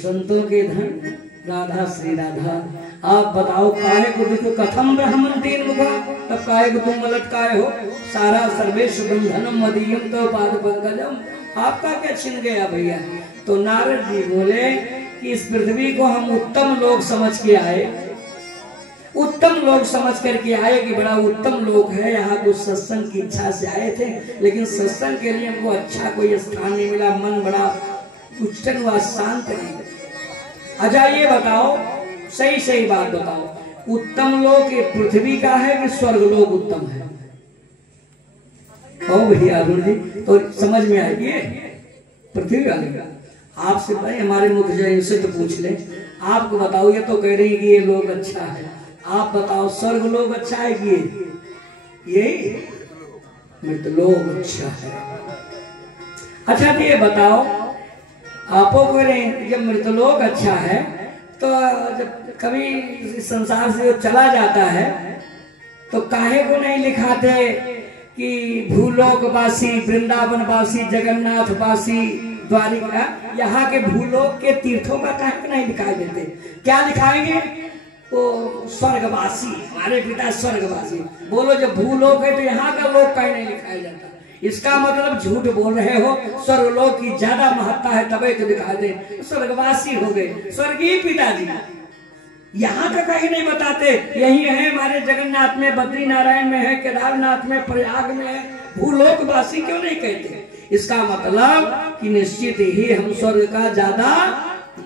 संतों के धन राधा श्री राधा। आप बताओ काहे को देखो कथम ब्रह्मन तीन मुखा, तब काहे को तुम लटकाए हो। सारा सर्वेश बंधनम मदीयम तो पाद पंकजम, आपका क्या छिन गया भैया। तो नारद जी बोले कि इस पृथ्वी को हम उत्तम लोग समझ के आए, उत्तम लोग समझ करके आए कि बड़ा उत्तम लोग है। यहाँ कुछ सत्संग की इच्छा से आए थे, लेकिन सत्संग के लिए हमको अच्छा कोई स्थान नहीं मिला, मन बड़ा उच्चन हुआ, शांत नहीं। अच्छा ये बताओ, सही सही बात बताओ, उत्तम लोग ये पृथ्वी का है कि स्वर्ग लोग उत्तम है? ओ भैया अरुण जी, तो समझ में आएगी पृथ्वी वाले का। आपसे भाई हमारे मुख्य से तो पूछ ले, आपको बताओ। ये तो कह रही कि ये लोग अच्छा है, आप बताओ स्वर्ग लोग अच्छा है कि ये मृत लोग अच्छा है? अच्छा तो ये बताओ, आपो करें जब मृतलोक अच्छा है तो जब कभी संसार से चला जाता है तो काहे को नहीं लिखाते कि भूलोकवासी, वृंदावनवासी, जगन्नाथवासी, द्वारिका, यहाँ के भूलोक के तीर्थों का काहे को नहीं दिखाई देते? क्या दिखाएंगे? वो स्वर्गवासी, हमारे पिता स्वर्गवासी। बोलो जब भूलोक है तो यहाँ का लोक काहे नहीं दिखाया जाता? इसका मतलब झूठ बोल रहे हो, स्वर्गलोक की ज्यादा महत्ता है तभी तो दिखा दे। स्वर्गवासी हो गए, स्वर्गीय पिताजी, यहाँ का कहीं नहीं बताते। यही है हमारे जगन्नाथ में, बद्री नारायण में है, केदारनाथ में, प्रयाग में है, भूलोकवासी क्यों नहीं कहते? इसका मतलब कि निश्चित ही हम स्वर्ग का ज्यादा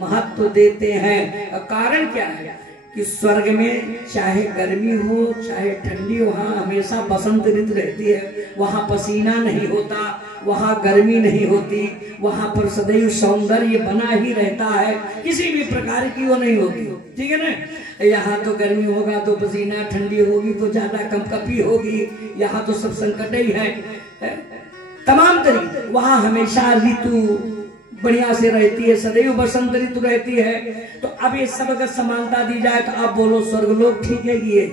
महत्व देते हैं। कारण क्या है कि स्वर्ग में चाहे गर्मी हो चाहे ठंडी हो, वहाँ हमेशा बसंत ऋतु रहती है, वहाँ पसीना नहीं होता, वहाँ गर्मी नहीं होती, वहाँ पर सदैव सौंदर्य बना ही रहता है, किसी भी प्रकार की वो नहीं होती। ठीक है ना? यहाँ तो गर्मी होगा तो पसीना, ठंडी होगी तो ज्यादा कंपकपी होगी, यहाँ तो सब संकट ही है, तमाम तरीके। वहाँ हमेशा ऋतु बढ़िया से रहती है, सदैव बसंत ऋतु रहती है। तो अब ये सब अगर समानता दी जाए तो आप बोलो स्वर्गलोक ठीक है ये?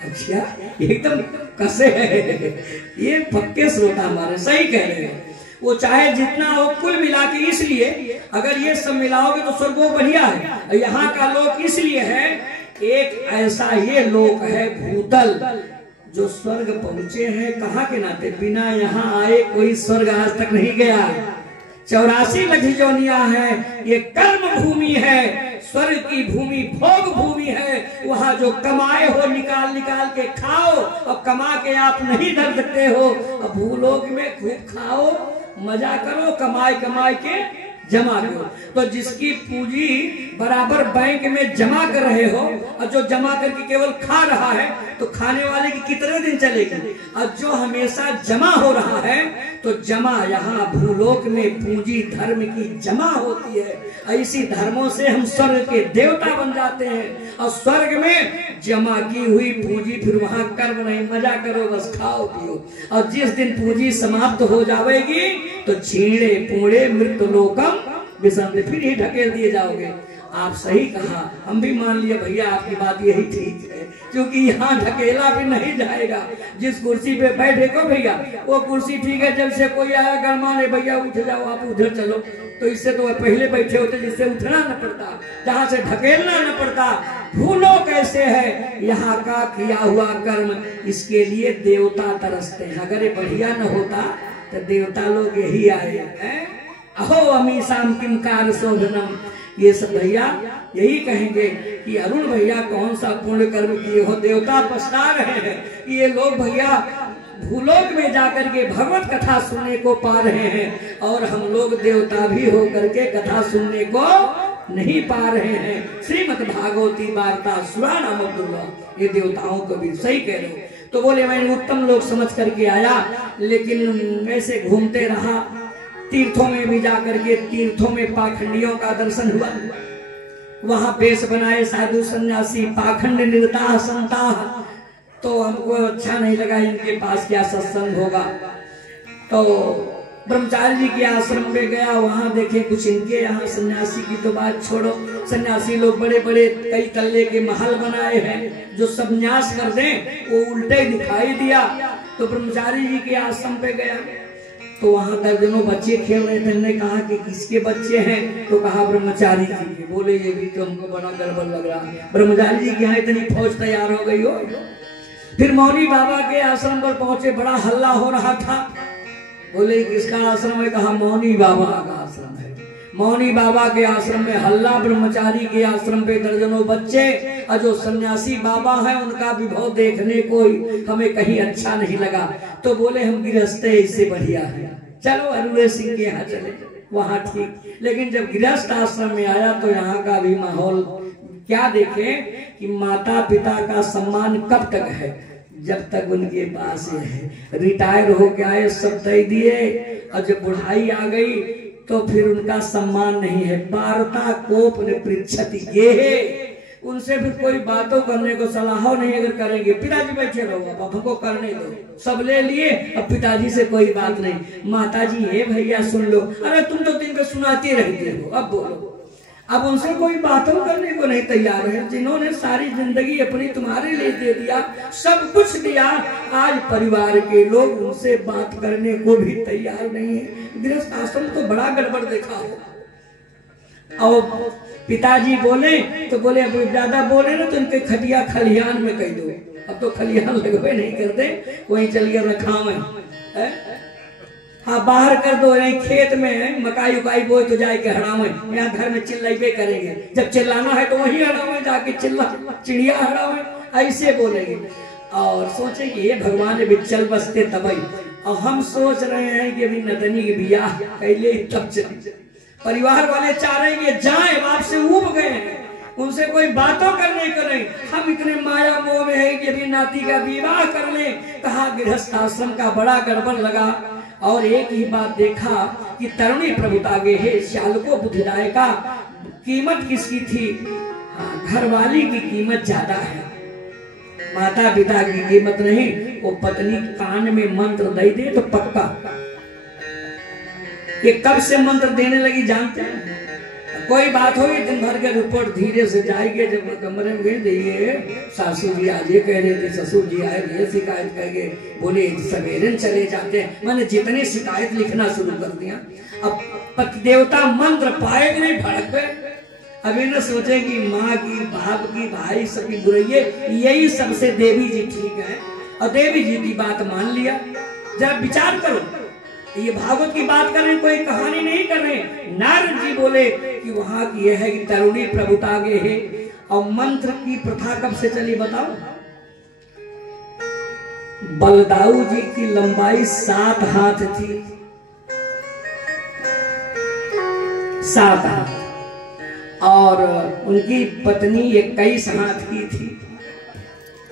अच्छा, एकदम कसे है ये पक्के श्रोता हमारे, सही कह रहे हैं। वो चाहे जितना हो कुल मिला के, इसलिए अगर ये सब मिलाओगे तो स्वर्ग बढ़िया है। यहाँ का लोक इसलिए है, एक ऐसा ये लोक है भूतल जो स्वर्ग पहुंचे हैं कहाँ के नाते, बिना यहाँ आए कोई स्वर्ग आज तक नहीं गया। 84 लख जोनियां है, ये कर्म भूमि है, स्वर्ग की भूमि भोग भूमि है। वहाँ जो कमाए हो निकाल निकाल के खाओ, और कमा के आप नहीं धर सकते हो। अब भूलोक में खूब खाओ, मजा करो, कमाए कमाए के जमा करो। तो जिसकी पूंजी बराबर बैंक में जमा कर रहे हो और जो जमा करके केवल खा रहा है तो खाने वाले की कितने दिन चलेगी। और जो हमेशा जमा हो रहा है तो जमा यहाँ भूलोक में पूंजी धर्म की जमा होती है। ऐसी धर्मों से हम स्वर्ग के देवता बन जाते हैं और स्वर्ग में जमा की हुई पूंजी फिर वहां कर्म नहीं, मजा करो बस खाओ पियो। और जिस दिन पूंजी समाप्त हो जाएगी तो छीणे पूणे मृत्युलोकम विसंत, फिर ही ढकेल दिए जाओगे। आप सही कहा, हम भी मान लिया भैया आपकी बात यही ठीक है, क्योंकि यहाँ ढकेला भी नहीं जाएगा। जिस कुर्सी पे बैठे को भैया वो कुर्सी ठीक है, जब से कोई आया गरमाने भैया उठ जाओ आप उधर चलो, तो इससे तो पहले बैठे होते जिससे उठना न पड़ता, जहाँ से ढकेलना न पड़ता। भूलो कैसे है यहाँ का किया हुआ कर्म, इसके लिए देवता तरसते हैं। अगर ये बढ़िया न होता तो देवता लोग यही आए हैं, अहो अमीशाम किम कार शोधनम। ये सब भैया यही कहेंगे कि अरुण भैया कौन सा पुण्य कर्म किए हो। देवता पछता रहे हैं कि ये लोग भैया भूलोक में जाकर के भगवत कथा सुनने को पा रहे हैं और हम लोग देवता भी होकर के कथा सुनने को नहीं पा रहे हैं। श्रीमद् भागवती वार्ता सुराना अब्दुल्ला, ये देवताओं को भी सही कह रहे हो। तो बोले मैंने उत्तम लोग समझ करके आया, लेकिन ऐसे घूमते रहा, तीर्थों में भी जाकर के तीर्थों में पाखंडियों का दर्शन हुआ। वहां वेश बनाए साधु सन्यासी, पाखंड निर्ता संता, तो हमको अच्छा नहीं लगा, इनके पास क्या सत्संग होगा। तो ब्रह्मचारी जी के आश्रम में गया, वहां देखे कुछ इनके यहाँ सन्यासी की तो बात छोड़ो, सन्यासी लोग बड़े बड़े कई तल्ले के महल बनाए हैं, जो संन्यास कर दें वो उल्टे दिखाई दिया। तो ब्रह्मचारी जी के आश्रम पे गया तो वहां दर्जनों बच्चे खेल रहे थे। हमने कहा कि किसके बच्चे हैं, तो कहा ब्रह्मचारी जी के। बोले ये भी तो हमको बड़ा गड़बड़ लग रहा है, ब्रह्मचारी जी के यहाँ इतनी फौज तैयार हो गई हो। फिर मौनी बाबा के आश्रम पर पहुंचे, बड़ा हल्ला हो रहा था। बोले किसका आश्रम है, कहा मौनी बाबा का आश्रम है। मौनी बाबा के आश्रम में हल्ला, ब्रह्मचारी के आश्रम पे दर्जनों बच्चे, और जो सन्यासी बाबा है उनका विभव देखने को हमें कहीं अच्छा नहीं लगा। तो बोले हम गृहस्थ इससे बढ़िया है, चलो अरुण सिंह के यहाँ चले, वहां ठीक। लेकिन जब गृहस्थ आश्रम में आया तो यहाँ का भी माहौल क्या देखे कि माता पिता का सम्मान कब तक है, जब तक उनके पास है। रिटायर होके आए सब दे दिए, और जब बुढ़ाई आ गई तो फिर उनका सम्मान नहीं है। वार्ता कोप ने पृच्छति ये है, उनसे फिर कोई बातों करने को सलाह नहीं अगर करेंगे। पिताजी बैठे रहो, अब हमको करने दो, सब ले लिए, अब पिताजी से कोई बात नहीं। माताजी हे भैया सुन लो, अरे तुम तो दिन पे सुनाती रहती हो, अब बोलो। अब उनसे कोई बातों करने को नहीं तैयार है। जिन्होंने सारी जिंदगी अपनी तुम्हारे लिए दे दिया, सब कुछ दिया, आज परिवार के लोग उनसे बात करने को भी तैयार नहीं है। गृहस्थ आश्रम तो बड़ा गड़बड़ देखा हो। और पिताजी बोले तो बोले अब ज्यादा बोले ना तो इनके खटिया खलिहान में कह दो। अब तो खलिहान लगवे नहीं करते, वहीं चलिए रखा में, हाँ बाहर कर दो, नहीं खेत में मकाई उकाई बोए तो जाके हड़ावे, यहाँ घर में चिल्लाइबे करेंगे। जब चिल्लाना है तो वहीं हड़ावे, जाके चिड़िया हड़ावे, ऐसे बोलेंगे। और सोचेंगे ये भगवान ने भी चल बसते तबई। और हम सोच रहे हैं कि अभी नतनी के बियाह कैले तब चले, परिवार वाले चाह रहे हैं जाए, बाप से उब गए हैं, उनसे कोई बातों करने को नहीं। हम इतने माया मोह में है कि अभी नाती का विवाह कर ले। कहा गृहस्थ आश्रम का बड़ा गड़बड़ लगा। और एक ही बात देखा कि तरुणी प्रभुता गे है, श्यालको बुद्धिदायका, कीमत किसकी थी, हाँ घरवाली की कीमत ज्यादा है, माता पिता की कीमत नहीं। वो पत्नी कान में मंत्र दे दे तो पक्का। ये कब से मंत्र देने लगी जानते हैं? कोई बात हो दिन भर के रिपोर्ट धीरे से जाएगी। जब कमरे में गए देखिए सासू जी आज ये कह रहे थे, ससुर जी आए ये शिकायत कह गए, बोले सवेरे चले जाते हैं। मैंने जितनी शिकायत लिखना शुरू कर दिया। अब पति देवता मंत्र पाए नहीं, भड़क गए। अभी न सोचे कि माँ की, बाप की, भाई सबकी बुराई, यही सबसे देवी जी ठीक है। और देवी जी की बात मान लिया। जरा विचार करो, ये भागवत की बात कर रहे, कोई कहानी नहीं कर रहे। नारद जी बोले कि वहां की यह है कि तरुणी प्रभुता गे है। और मंत्र की प्रथा कब से चली बताओ? बलदाऊ जी की लंबाई 7 हाथ थी। 7 हाथ और उनकी पत्नी 21 हाथ की थी।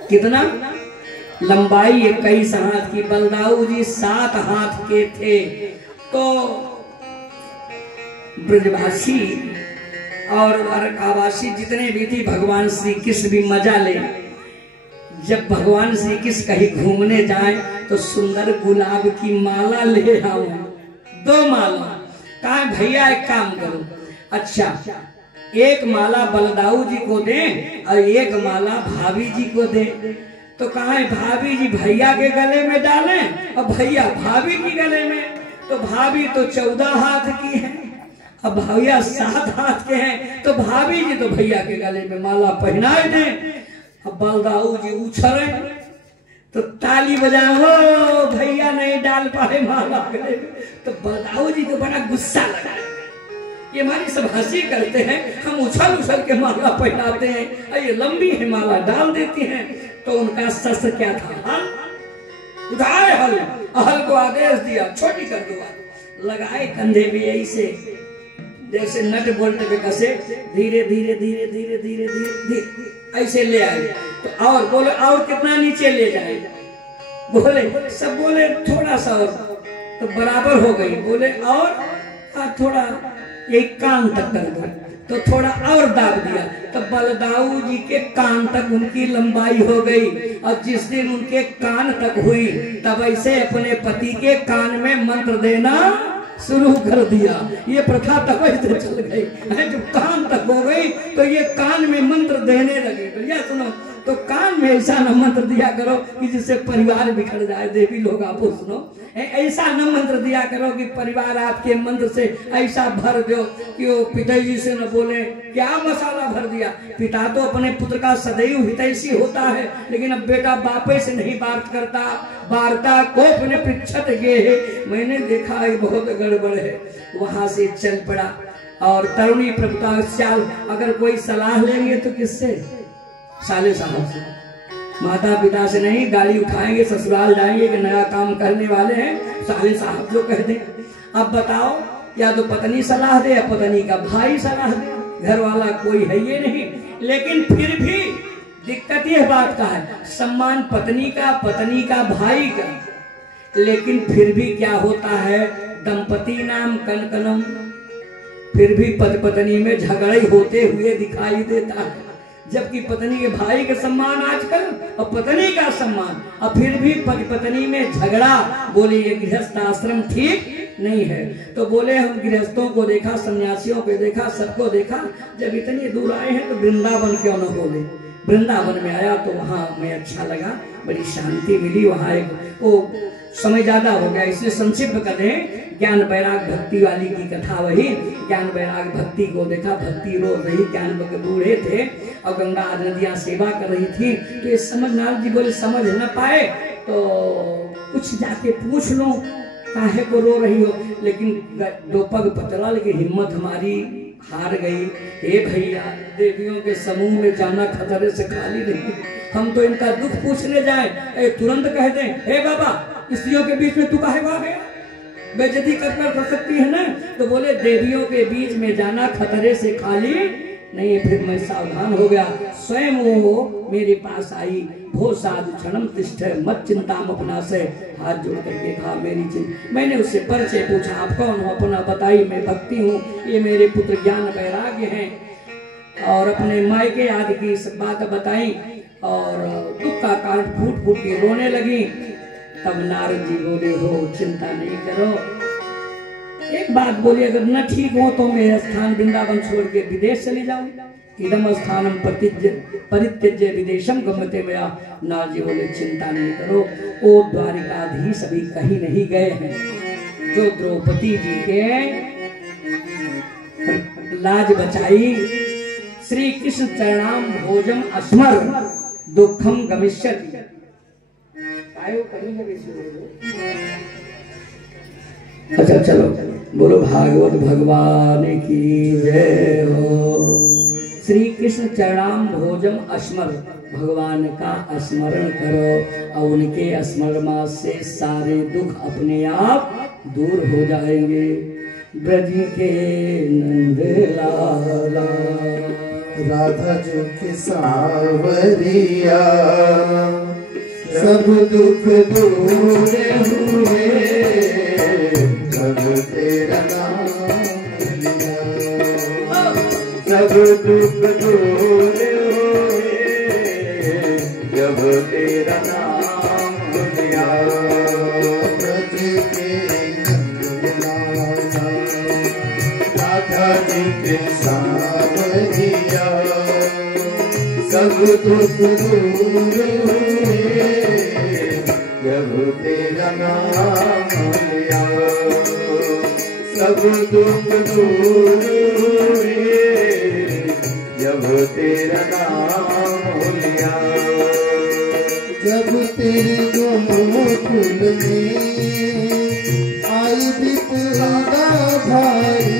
कितना? लंबाई 21 हाथ की। बलदाऊ जी 7 हाथ के थे। तो ब्रजवासी और द्वारकावासी जितने भी थे, भगवान श्री कृष्ण भी मजा ले। जब भगवान श्री कृष्ण कहीं घूमने जाए तो सुंदर गुलाब की माला ले आओ, 2 माला। कहा भैया एक काम करो, अच्छा एक माला बलदाऊ जी को दे और एक माला भाभी जी को दे। तो कहा भाभी जी भैया के गले में डालें और भैया भाभी के गले में। तो भाभी तो 14 हाथ की है, अब भैया 7 हाथ के हैं, तो भाभी जी तो भैया के गले में माला पहनाए दे। अब बलदाऊ जी उछले तो ताली बजाओ, हो भैया नहीं डाल पाए माला गले में। तो बलदाऊ जी को बड़ा गुस्सा लगा। ये हमारी सब हंसी करते हैं, हम उछल उछल के माला पहनाते हैं और ये लंबी है माला डाल देती हैं। तो उनका शस्त्र क्या था? हल उठाए, हल को आदेश दिया छोटी कर दो, लगाए कंधे में ऐसे जैसे नट बोल्ट पे कसे, धीरे धीरे धीरे धीरे धीरे धीरे ऐसे ले आए। तो और बोले और कितना नीचे ले जाए? बोले सब बोले थोड़ा सा और, तो बराबर हो गई। बोले और थोड़ा एक कान तक कर दो, तो थोड़ा और दाब दिया। तो बलदाऊ जी के कान तक उनकी लंबाई हो गई। और जिस दिन उनके कान तक हुई तब ऐसे अपने पति के कान में मंत्र देना शुरू कर दिया। ये प्रथा तब ऐसे चल गई। जब कान तक हो गई तो ये कान में मंत्र देने लगे। भैया सुनो, तो कान में ऐसा न मंत्र दिया करो कि जिससे परिवार बिखर जाए। देवी लोग आपको सुनो, ऐसा न मंत्र दिया करो कि परिवार आपके मंत्र से ऐसा भर दो कि वो पिताजी से न बोले क्या मसाला भर दिया। पिता तो अपने पुत्र का सदैव हितैषी होता है, लेकिन अब बेटा बापे से नहीं बात करता। वार्ता कोप ने पृछत गे है। मैंने देखा है बहुत गड़बड़ है। वहां से चल पड़ा और तरुणी प्रभुता चाल। अगर कोई सलाह लेंगे तो किससे? साले साहब से, माता पिता से नहीं। गाड़ी उठाएंगे ससुराल जाएंगे कि नया काम करने वाले हैं, साले साहब जो कह दे। अब बताओ, या तो पत्नी सलाह दे या पत्नी का भाई सलाह दे। घर वाला कोई है ये नहीं। लेकिन फिर भी दिक्कत यह बात का है, सम्मान पत्नी का भाई का। लेकिन फिर भी क्या होता है, दंपति नाम कनकनम। फिर भी पति पत्नी में झगड़े होते हुए दिखाई देता है। जबकि पत्नी के भाई का सम्मान आजकल और पत्नी का सम्मान, और फिर भी पति पत्नी में झगड़ा। बोले ये गृहस्थ आश्रम ठीक नहीं है। तो बोले हम गृहस्थों को देखा, सन्यासियों को देखा, सबको देखा। जब इतनी दूर आए हैं तो वृंदावन क्यों न बोले। वृंदावन में आया तो वहां हमें अच्छा लगा, बड़ी शांति मिली। वहां एक वो समय ज्यादा हो गया, इसलिए संक्षिप्त कर रहे हैं। ज्ञान वैराग भक्ति वाली की कथा वही। ज्ञान वैराग भक्ति को देखा, भक्ति रो रही, ज्ञान बूढ़े थे और गंगा नदियां सेवा कर रही थी। तो ये समझ नारद जी बोले समझ न पाए तो कुछ जाके पूछ लो काहे को रो रही हो। लेकिन दो पग पतला, लेकिन हिम्मत हमारी हार गई। हे भैया, देवियों के समूह में जाना खतरे से खाली नहीं। हम तो इनका दुख पूछने जाए तुरंत कह दें हे बाबा स्त्रियों के बीच में तू काहे आ गया, बेइज्जती कर सकती है ना। तो बोले देवियों के बीच में जाना खतरे से खाली नहीं। फिर मैं सावधान हो गया। स्वयं वो मेरे पास आई। भो साधु क्षणम तिष्ठ मत चिंता अपना से। हाथ जोड़ करके कहा मेरी चिंता। मैंने उससे परिचय पूछा, आप कौन हो, अपना बताई। मैं भक्ति हूँ, ये मेरे पुत्र ज्ञान वैराग्य हैं। और अपने मायके आदि की सब बात बताई और दुख का कारण फूट फूट के रोने लगी। तब नारद जी बोले हो चिंता नहीं करो। एक बात बोली, अगर न ठीक हो तो मैं स्थान वृंदावन छोड़ के विदेश चली जाऊं। इदम स्थानम परित्यज्य विदेशम गम्यते मया। नारद जी बोले चिंता नहीं करो, वो द्वारिकाधीश अभी कहीं नहीं गए हैं। जो द्रौपदी जी के लाज बचाई, श्री कृष्ण चरणाम भोजम अस्मर दुखम गमिष्यति। अच्छा चलो बोलो भागवत भगवान की जय हो। श्री कृष्ण चरणाम भोजम अस्मर, भगवान का स्मरण करो और उनके स्मरण से सारे दुख अपने आप दूर हो जाएंगे। ब्रज के नंद लाला। राधा जो के सावरिया सब दुख दूर हुए, जब तेरा नाम लिया। सब दुख दूर हुए, जब तेरा नाम लिया। ब्रज के नंद लाला, राधा जी के सावरिया सब दुख दूर हुए, जब तेरा नाम लिया। सब दुख दूर हुए, जब तेरा नाम लिया। जब तेरे गोकुल में आई विपदा भाई,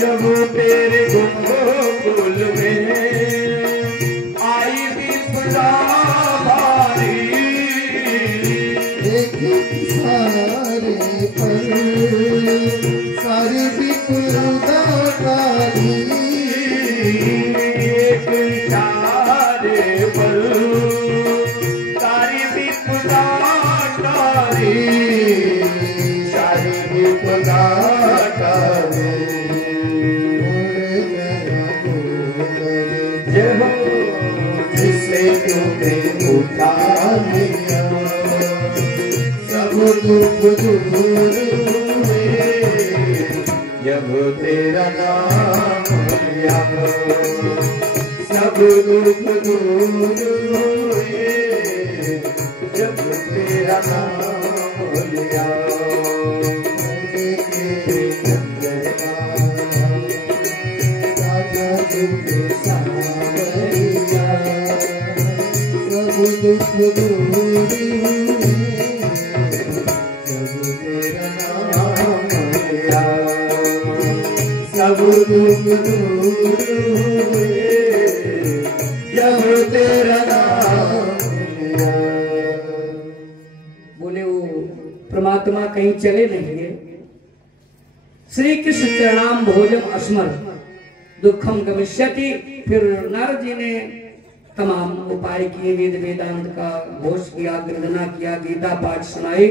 जब तेरे गोकुल में आई विपदा भाई, एक सारे पर सारी विपदा टाली। एक सारे पर सारी विपदा टाली, सारी विपदा टाली। जिससे तुमने उठा लिया, सब दुख दूर हुए, जब तेरा नाम लिया। सब दुख दूर हुए, जब तेरा नाम लिया। दुख दूर हुए, जब तेरा नाम लिया। सब दुख दूर हुए, जब तेरा नाम लिया। बोले वो परमात्मा कहीं चले नहीं गए। श्री कृष्ण चरणाम भोजम अस्मर दुखम गमिष्यति। फिर नारद जी ने तमाम उपाय किए, वेद वेदांत का घोष किया, गर्जना किया, गीता पाठ सुनाई,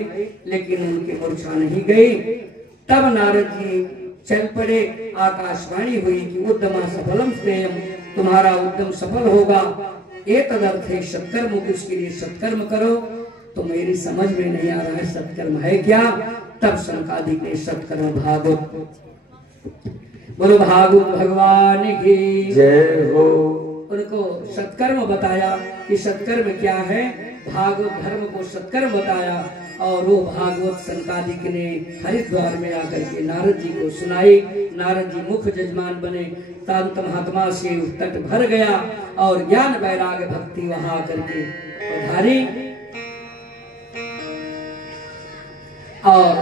लेकिन उनकी मूर्छा नहीं गई। तब नारद जी चल पड़े। आकाशवाणी हुई कि उद्यमा सफलम स्नेयम, तुम्हारा उद्यम सफल होगा। एक तदर्थ सत्कर्म, उसके लिए सत्कर्म करो। तो मेरी समझ में नहीं आ रहा है सत्कर्म है क्या। तब शनकादिक ने सत्कर्म भागवत, बोलो भागवत भगवान की जय हो। उनको सत्कर्म बताया कि सत्कर्म क्या है, भागवत धर्म को सत्कर्म बताया। और वो भागवत शनकादिक ने हरिद्वार में आकर के नारद जी को सुनाई। नारद जी मुख्य जजमान बने। तांत महात्मा से तट भर गया और ज्ञान वैराग्य भक्ति वहां आकर के पधारी। और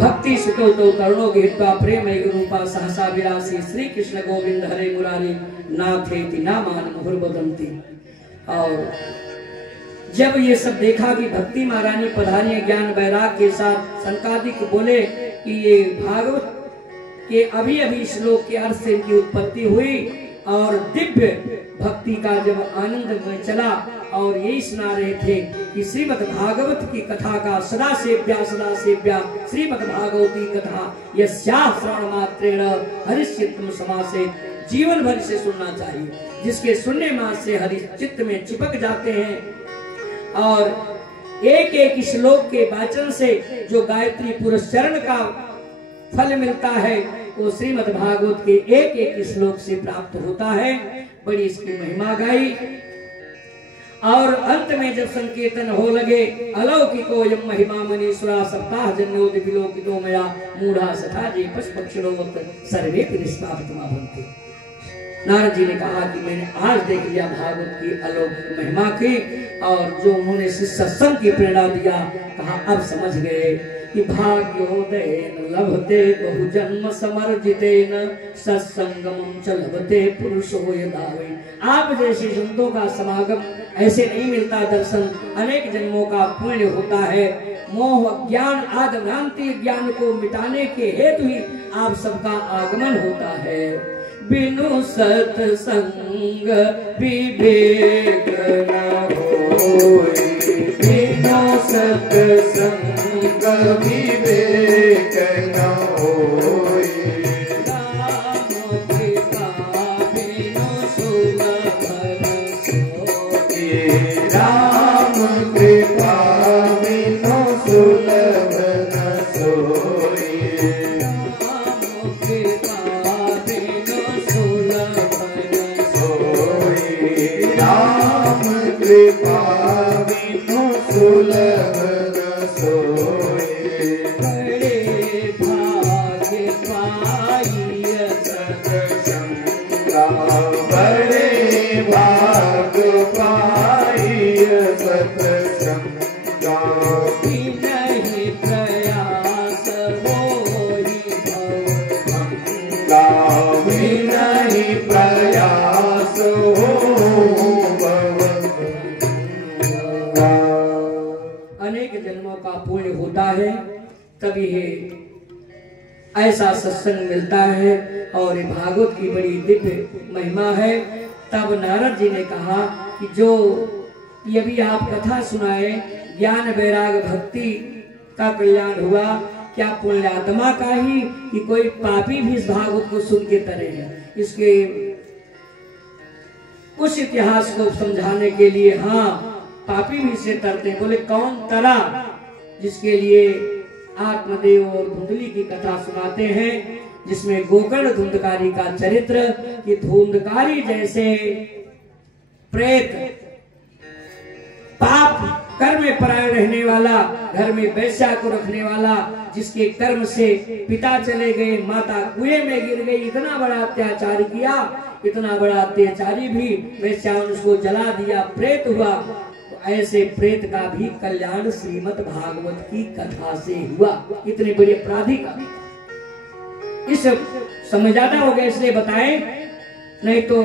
भक्ति सुतो तो करुणो गीता प्रेम रूपा सहसा विरासी श्री कृष्ण गोविंद हरे मुरारी नाथेति नामान मुहुर्बदंती। और जब ये सब देखा कि भक्ति महारानी पधारी ज्ञान वैराग के साथ, शनकादिक बोले कि ये भागवत के अभी अभी श्लोक के अर्थ से इनकी उत्पत्ति हुई। और दिव्य भक्ति का जब आनंद में चला और यही सुना रहे थे कि श्रीमद् भागवत की कथा का सदा सेव्या श्रीमद् भागवती कथा यस्याः श्रवण मात्रेण हरिचित्तम समासे, जीवन भर से सुनना चाहिए। जिसके सुनने मात्र से हरि चित्त में चिपक जाते हैं। और एक एक श्लोक के वाचन से जो गायत्री पुरस्चरण का फल मिलता है वो श्रीमद् भागवत के एक एक श्लोक से प्राप्त होता है। बड़ी इसकी महिमा गाई। और अंत में जब संकीर्तन हो लगे, अलौकिको यम महिमा मनीश्वरा सप्ताह जन्यो दिविलोकितो मया मूढ़ा सखा जी पशुपक्षिणो मत सर्वे निष्पापितमा भवन्ति। नारद जी ने कहा कि मैंने आज देख लिया भागवत की अलौकिक महिमा की। और जो उन्होंने सत्संग की प्रेरणा दिया, कहा अब समझ गए कि भाग्योदयेन लभते बहुजन्म समर्जितेन सत्संगमं च लभते पुरुषो यदा वै। आप जैसे संतों का समागम ऐसे नहीं मिलता, दर्शन अनेक जन्मों का पुण्य होता है। मोह ज्ञान आदि भ्रांति ज्ञान को मिटाने के हेतु ही आप सबका आगमन होता है। बिनु सत्संग विवेक न होय, बिनु सत्संग विवेक न होय, राम कृपा बिनु सुलभ न सोय, राम कृपा बिनु सुलभ न सोय, राम कृपा बिनु सुलभ न सोय, राम कृपा बिनु सुलभ न सोय, बड़े भाग्य पाइय सत्संगा बड़े भाग पाइय सत्संगा, नहीं प्रयास होई भवभंगा, नहीं प्रयास हो भवभंगा। अनेक जन्मों का पुण्य होता है तभी ये ऐसा सत्संग मिलता है और ये भागवत की बड़ी दिव्य महिमा है। तब नारद जी ने कहा कि जो ये भी आप कथा सुनाए, ज्ञान वैराग भक्ति का कल्याण हुआ, क्या पुण्यात्मा का ही कि कोई पापी भी इस भागवत को सुन के तरे है? इसके उस इतिहास को समझाने के लिए हाँ पापी भी से तरते हैं। बोले कौन तरा? जिसके लिए आत्मदेव और धुंधली की कथा सुनाते हैं, जिसमें गोकर्ण धुंधकारी का चरित्र कि धुंधकारी जैसे प्रेत पाप कर्म में परायण रहने वाला, घर में वैश्या को रखने वाला, जिसके कर्म से पिता चले गए, माता कुएं में गिर गई, इतना बड़ा अत्याचार किया, इतना बड़ा अत्याचारी भी वैश्या ने उसको जला दिया, प्रेत हुआ। तो ऐसे प्रेत का भी कल्याण श्रीमद् भागवत की कथा से हुआ। इतने बड़े अपराधी का इस समय ज्यादा हो गया इसलिए बताए, नहीं तो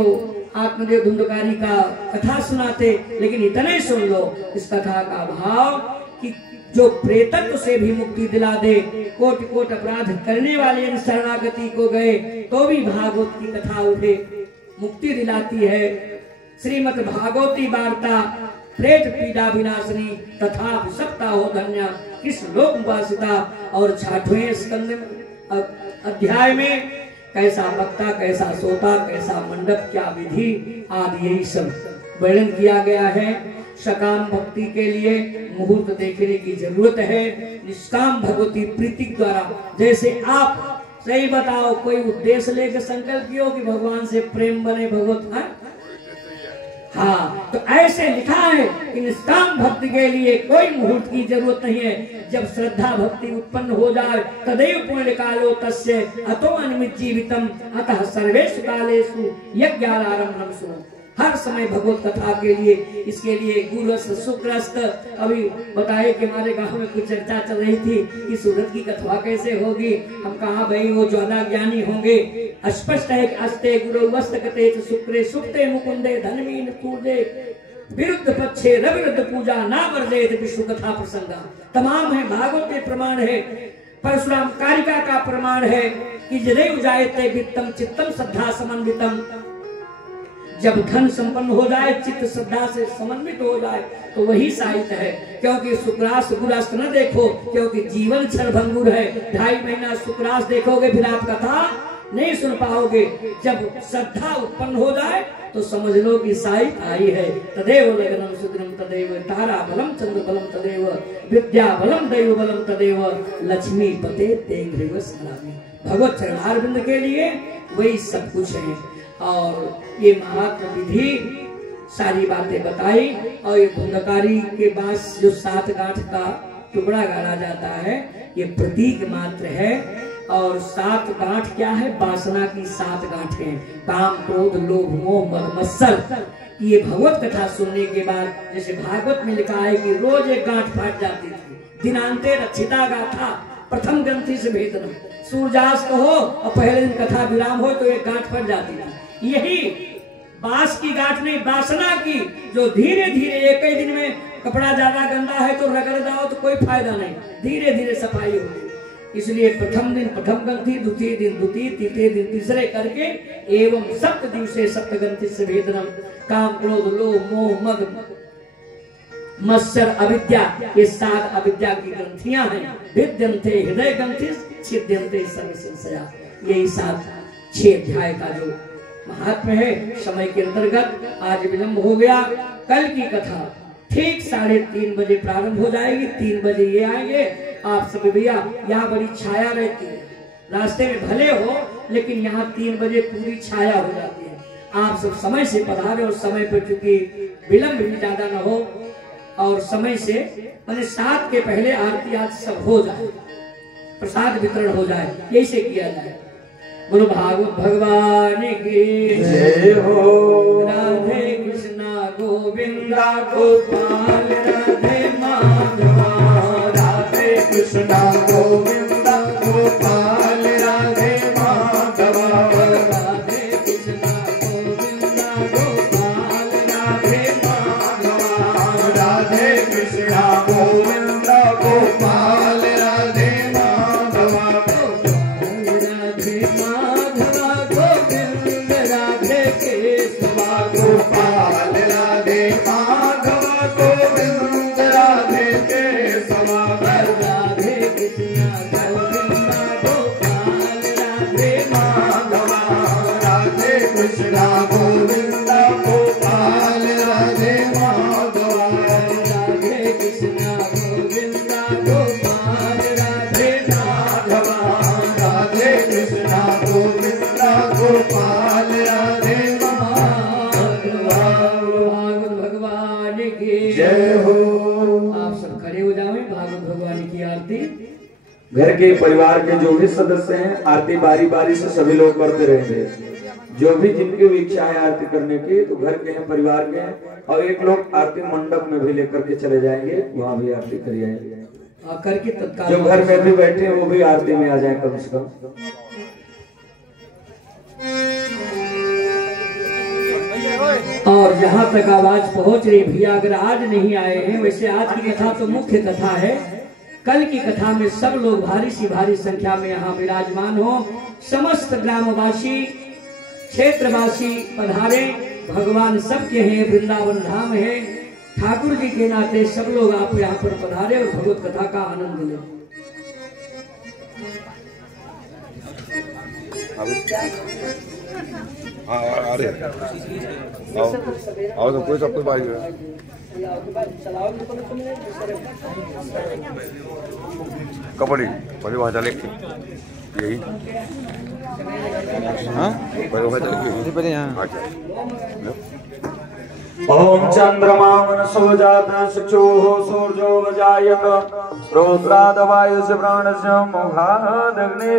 आत्मदेव धुंधकारी का कथा सुनाते। लेकिन इतने सुन लो इस कथा का भाव कि जो प्रेतत्व से भी मुक्ति दिला दे, कोटि कोट अपराध करने वाले इन शरणागति को गए तो भी भागवत की कथा उठे मुक्ति दिलाती है। श्रीमद् भागवती वार्ता प्रेत पीड़ा विनाशनी तथा विषप्ता हो धन्य कृष्ण लोक उपासिता। और 6वें स्कंद अध्याय में कैसा वक्ता, कैसा सोता, कैसा मंडप, क्या विधि आदि यही सब वर्णन किया गया है। सकाम भक्ति के लिए मुहूर्त देखने की जरूरत है। निष्काम भगवती प्रीति द्वारा, जैसे आप सही बताओ कोई उद्देश्य लेकर संकल्प किया कि भगवान से प्रेम बने भगवत है? हाँ, तो ऐसे लिखा है कि निष्काम भक्ति के लिए कोई मुहूर्त की जरूरत नहीं है। जब श्रद्धा भक्ति उत्पन्न हो जाए तदैव पुण्य कालो तस्य अतो अनिमित जीवितम अतः सर्वेषु कालेषु यज्ञालारम्भम सुनो। हर समय भगवत कथा के लिए, इसके लिए गुरुस्त शुक्रस्त। अभी बताए कि हमारे गांव में कुछ चर्चा चल रही थी कि सूरत की कथा कैसे होगी। हम कहा भाई वो ज्यादा ज्ञानी होंगे। स्पष्ट है कि अस्ते गुरु वस्तकते शुक्रे सुप्ते मुकुंदे धनमीन पूजे विरुद्ध पक्षे रविरुद्ध पूजा ना वर्जेत विष्णु कथा प्रसंगा। तमाम है भागवत के प्रमाण है, परशुराम कारिका का प्रमाण है कि यदि जायते वित्तम चित्तम श्रद्धा समन्वितम। जब धन संपन्न हो जाए, चित्त श्रद्धा से समन्वित हो जाए तो वही साहित्य है। क्योंकि शुक्रास गुरास्त न देखो, क्योंकि जीवन क्षणभंगुर है। 2.5 महीना शुक्रास देखोगे फिर आप कथा नहीं सुन पाओगे। जब श्रद्धा उत्पन्न हो जाए तो समझ लो कि साहित्य आई है। तदेव लगनम सुदृम तदेव तारा बलम चंद्र बलम तदेव विद्या बलम दैव बलम तदेव लक्ष्मी पते तेंद्रिव सलामी। भगवत चरणारविंद के लिए वही सब कुछ है। और ये महात्म विधि सारी बातें बताई। और ये धुंधकारी के पास जो 7 गांठ का टुकड़ा गाड़ा जाता है ये प्रतीक मात्र है। और 7 गांठ क्या है? वासना की 7 गांठें, काम क्रोध लोभ मोह मद मत्सर। ये भगवत कथा सुनने के बाद, जैसे भागवत में लिखा है कि रोज एक गांठ फाट जाती थी। दिनांते रक्षिता गाथा प्रथम ग्रंथि से भेदन। सूर्यास्त हो और पहले दिन कथा विराम हो तो एक गांठ फट जाती थी। यही बास की गांठ नहीं, वासना की, जो धीरे धीरे एक ही दिन में कपड़ा ज्यादा गंदा है तो रगड़ दाओ तो कोई फायदा नहीं, धीरे धीरे सफाई होगी। इसलिए प्रथम दिन प्रथम ग्रंथि, द्वितीय दिन द्वितीय, तृतीय दिन तीसरे करके एवं सप्त दिवसे सप्त ग्रंथि से भेदनम काम क्रोध लोभ मोह मद मत्सर अविद्या, ये 7 अविद्या की ग्रंथियां हैं। विद्यन्ते हृदय ग्रंथि छिद्यन्ते सर्व संशया, यही 6 अध्याय का जो महात्म है। समय के अंतर्गत आज विलंब हो गया। कल की कथा ठीक 3:30 बजे प्रारंभ हो जाएगी। 3 बजे ये आएंगे। आप सब भैया यहाँ बड़ी छाया रहती है, रास्ते में भले हो लेकिन यहाँ 3 बजे पूरी छाया हो जाती है। आप सब समय से पधारे और समय पर, चूंकि विलंब भी ज्यादा न हो और समय से मैंने 7 के पहले आरती आज सब हो जाए, प्रसाद वितरण हो जाए, यही से किया जाए। बोलो भागवत भगवान की जय हो। राधे कृष्णा गोविंदा गोपाल राधे माधवा, राधे कृष्णा गोविंदा गोपाल राधे माधवा, राधे कृष्णा गोविंदा गोपाल राधे माधवा, राधे कृष्णा गोविंदा गोपाल राधे माधवा, राधे माधवा गोविंद राधे केशवा गोपाल राधे माधवा गोविंद राधे केशवा, राधे कृष्णा गोविंदा गोपाल राधे माधवा, राधे कृष्णा गोविंदा गोपाल राधे माधवा, राधे कृष्णा गोविंदा गोपाल राधे माधवा, राधे कृष्णा गोविंदा गोपाल राधे माधवा। भागवत भगवान की जय हो। आप सब खड़े हो जाओ, भागवत भगवान की आरती। घर के परिवार के जो भी सदस्य हैं आरती बारी बारी से सभी लोग करते रहेंगे। जो भी जिनकी भी इच्छा है आरती करने की, तो घर के हैं परिवार के हैं, और एक लोग आरती मंडप में भी लेकर के चले जाएंगे, वहाँ भी आरती करिए। करके तत्काल जो घर में भी बैठे हैं वो भी आरती में आ जाए कम से कम। और जहाँ तक आवाज पहुँच रही भैया, अगर आज नहीं आए हैं, वैसे आज की कथा तो मुख्य कथा है। कल की कथा में सब लोग भारी संख्या में यहाँ विराजमान हो। समस्त ग्रामवासी क्षेत्रवासी पधारे, भगवान सबके हैं, वृंदावन धाम है। ठाकुर जी के नाते सब लोग आप यहाँ पर पधारे और भगवत कथा का आनंद लें। अरे आओ तो कोई सब कुछ बाई कबड्डी पहले वहाँ चले यही हाँ पहले वहाँ चले पहले यहाँ ओम चंद्रमा मनसो जात चक्षुः सूर्यो वजायत श्रोत्राद वायुस्य प्राणस्य मुखादग्निर्जायत।